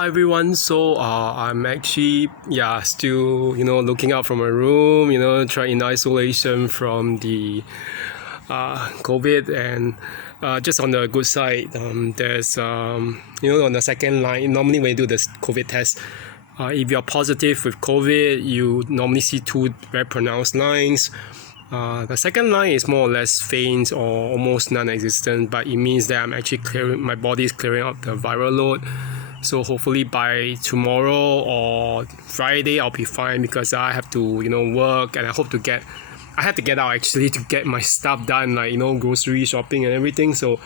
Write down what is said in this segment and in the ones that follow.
Hi everyone. So I'm actually still looking out from my room, trying in isolation from the COVID, and just on the good side, there's on the second line. Normally when you do this COVID test, if you're positive with COVID, you normally see two very pronounced lines. The second line is more or less faint or almost non-existent, but it means that I'm actually my body is clearing out the viral load. So hopefully by tomorrow or Friday I'll be fine, because I have to work, and I have to get out actually to get my stuff done, like grocery shopping and everything. So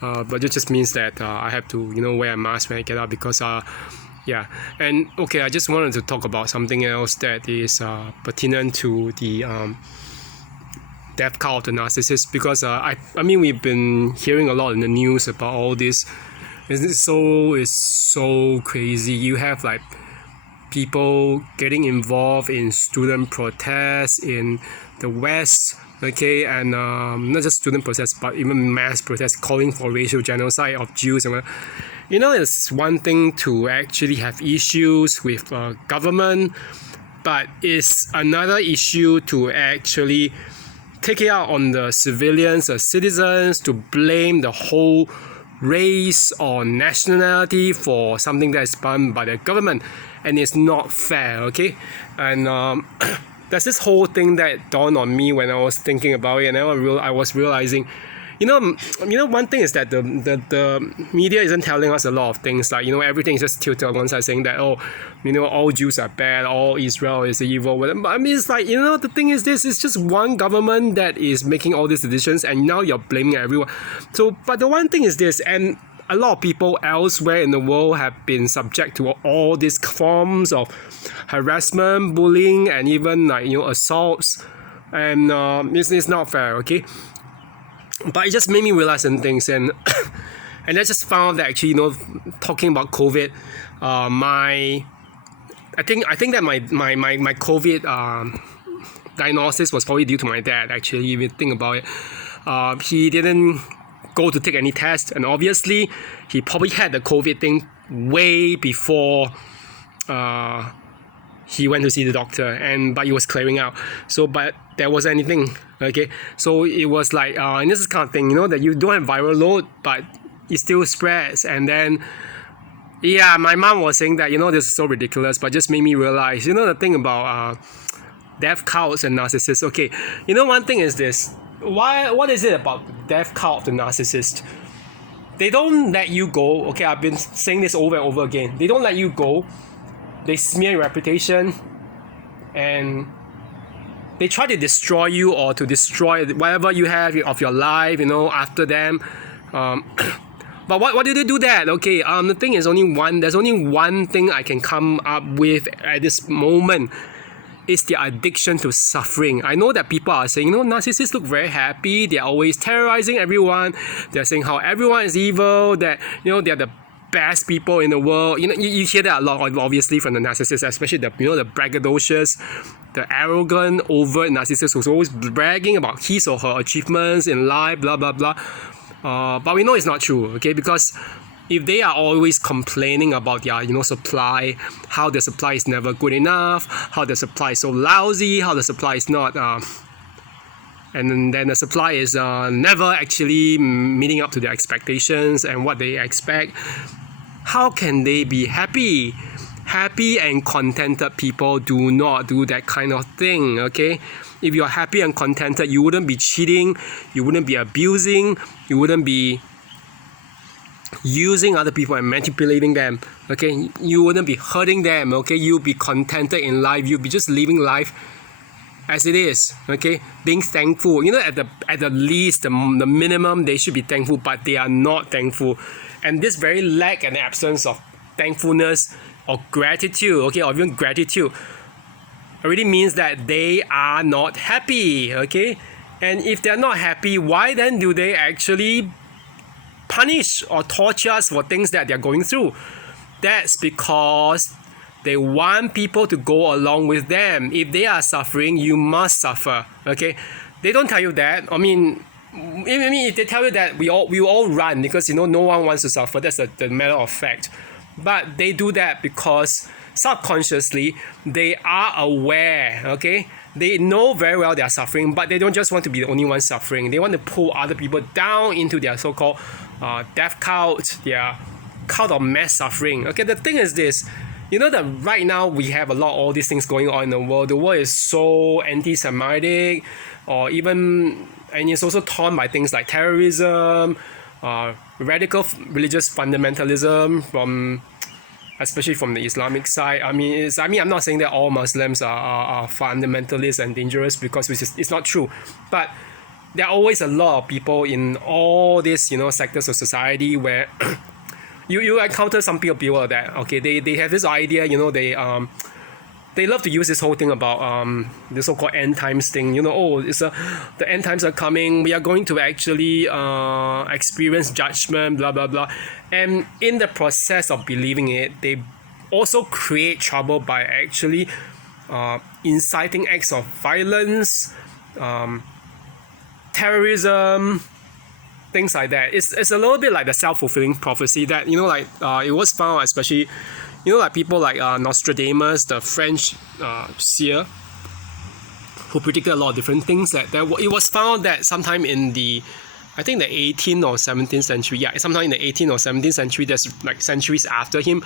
but it just means that I have to wear a mask when I get out, because and okay, I just wanted to talk about something else that is pertinent to the death count of the narcissist, because I mean we've been hearing a lot in the news about all this. It's so crazy. You have like people getting involved in student protests in the West, okay, and not just student protests, but even mass protests calling for racial genocide of Jews. And it's one thing to actually have issues with government, but it's another issue to actually take it out on the civilians or citizens, to blame the whole race or nationality for something that is done by the government, and it's not fair, okay? And there's this whole thing that dawned on me when I was thinking about it, and I was realizing, one thing is that the media isn't telling us a lot of things. Like everything is just tilted on one side, saying that all Jews are bad, all Israel is evil. But I mean, it's like the thing is, this is just one government that is making all these decisions, and now you're blaming everyone. So, but the one thing is this, and a lot of people elsewhere in the world have been subject to all these forms of harassment, bullying, and even assaults, and it's not fair, okay? But it just made me realize some things, and and I just found that actually talking about COVID, I think that my COVID diagnosis was probably due to my dad. Actually, if you think about it, he didn't go to take any test, and obviously he probably had the COVID thing way before he went to see the doctor, but he was clearing out. So, but there wasn't anything, okay? So it was like, and this is kind of thing, that you don't have viral load, but it still spreads. And then, my mom was saying that, this is so ridiculous, but just made me realize, the thing about death counts and narcissists. Okay, one thing is this. What is it about death count of the narcissist? They don't let you go. Okay, I've been saying this over and over again. They don't let you go. They smear your reputation, and they try to destroy you, or to destroy whatever you have of your life, after them. But why do they do that? Okay, the thing is there's only one thing I can come up with at this moment. It's the addiction to suffering. I know that people are saying, narcissists look very happy. They're always terrorizing everyone. They're saying how everyone is evil, that, they're the best people in the world. You hear that a lot, obviously, from the narcissists, especially the braggadocious, the arrogant, overt narcissist who's always bragging about his or her achievements in life, blah blah blah. But we know it's not true, okay? Because if they are always complaining about their supply, how the supply is never good enough, how the supply is so lousy, how the supply is not and then the supply is never actually meeting up to their expectations and what they expect, how can they be happy? Happy and contented people do not do that kind of thing, okay? If you're happy and contented, you wouldn't be cheating, you wouldn't be abusing, you wouldn't be using other people and manipulating them, okay? You wouldn't be hurting them, okay? You'll be contented in life, you'll be just living life as it is, okay? Being thankful, at the least, the minimum, they should be thankful, but they are not thankful. And this very lack and absence of thankfulness or gratitude, okay, or even gratitude, already means that they are not happy, okay? And if they're not happy, why then do they actually punish or torture us for things that they're going through? That's because they want people to go along with them. If they are suffering, you must suffer, okay? They don't tell you that. I mean, if they tell you that, we all run, because no one wants to suffer. That's the matter of fact. But they do that because subconsciously they are aware, okay? They know very well they are suffering, but they don't just want to be the only one suffering. They want to pull other people down into their so-called death cult, their cult of mass suffering. Okay, the thing is this, you know that right now we have a lot of all these things going on in the world. The world is so anti-Semitic, or even, and it's also torn by things like terrorism, radical religious fundamentalism from, especially from the Islamic side. I mean, I'm not saying that all Muslims are fundamentalists and dangerous, because it's not true. But there are always a lot of people in all these, sectors of society where you encounter some people that, okay, they have this idea, they love to use this whole thing about the so-called end times thing. The end times are coming. We are going to actually experience judgment, blah blah blah. And in the process of believing it, they also create trouble by actually inciting acts of violence, terrorism, things like that. It's a little bit like the self-fulfilling prophecy that, it was found, especially, like people like Nostradamus, the French seer, who predicted a lot of different things, that it was found that sometime in the, I think the 18th or 17th century, sometime in the 18th or 17th century, there's like centuries after him,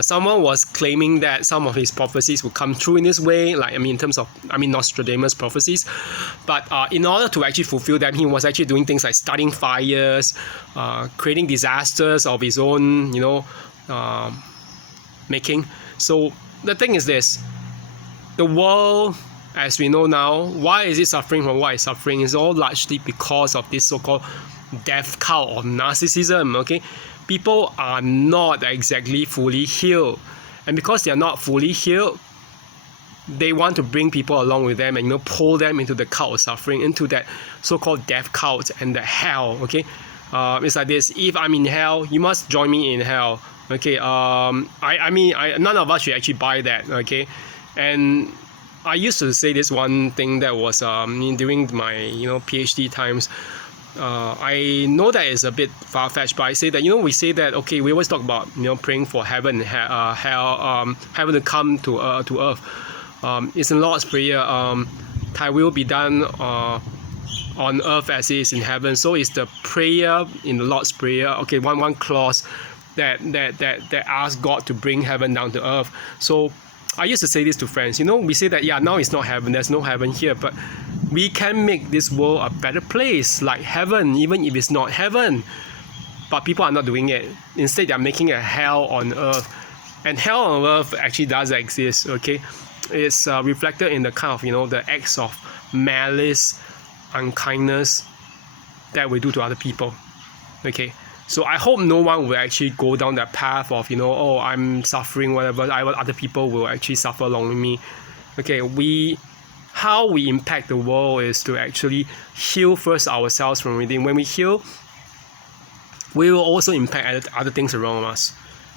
someone was claiming that some of his prophecies would come true in this way, in terms of, Nostradamus prophecies. But in order to actually fulfill them, he was actually doing things like starting fires, creating disasters of his own, making. So the thing is this, the world as we know now, why is it suffering from what it's suffering? Is all largely because of this so-called death cult of narcissism. Okay, people are not exactly fully healed, and because they are not fully healed, they want to bring people along with them and pull them into the cult of suffering, into that so-called death cult and the hell. Okay, it's like this: if I'm in hell, you must join me in hell. Okay, none of us should actually buy that. Okay, and I used to say this one thing that was during my PhD times. I know that it's a bit far-fetched, but I say that we say that, okay, we always talk about praying for heaven, hell, heaven to come to earth. It's in Lord's prayer. Thy will be done on earth as it is in heaven. So it's the prayer in the Lord's prayer. Okay, one clause that asks God to bring heaven down to earth. So I used to say this to friends. We say that now it's not heaven. There's no heaven here, but we can make this world a better place, like heaven, even if it's not heaven. But people are not doing it. Instead, they're making a hell on earth, and hell on earth actually does exist. Okay, it's reflected in the kind of the acts of malice, unkindness that we do to other people. Okay. So I hope no one will actually go down that path of oh, I'm suffering, whatever, other people will actually suffer along with me. Okay, how we impact the world is to actually heal first ourselves from within. When we heal, we will also impact other things around us.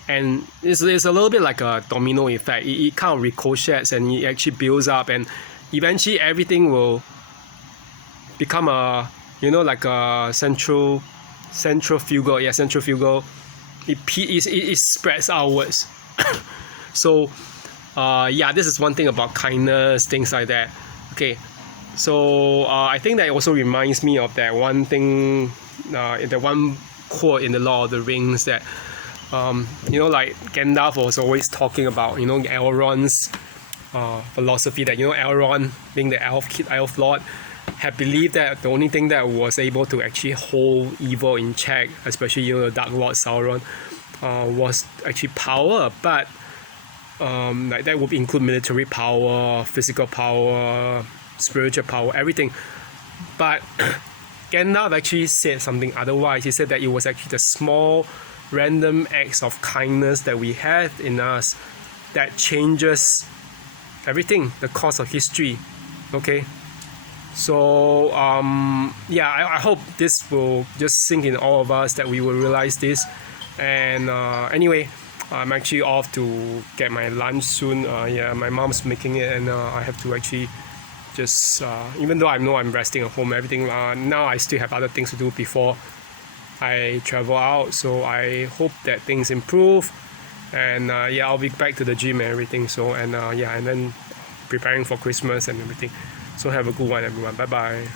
And it's a little bit like a domino effect. It kind of ricochets and it actually builds up, and eventually everything will become like a centrifugal. It spreads outwards. So this is one thing about kindness, things like that. Okay, so I think that also reminds me of that one thing, the one quote in the Lord of the Rings, that like Gandalf was always talking about Elrond's philosophy, that Elrond, being the elf lord, had believed that the only thing that was able to actually hold evil in check, especially the Dark Lord Sauron, was actually power. But like that would include military power, physical power, spiritual power, everything. But Gandalf actually said something otherwise. He said that it was actually the small random acts of kindness that we have in us that changes everything, the course of history. Okay. So I hope this will just sink in all of us, that we will realize this. And anyway, I'm actually off to get my lunch soon. My mom's making it, and I have to actually just even though I know I'm resting at home, everything, now I still have other things to do before I travel out. So I hope that things improve, And yeah, I'll be back to the gym and everything. So and yeah, and then preparing for Christmas and everything. So have a good one, everyone. Bye bye.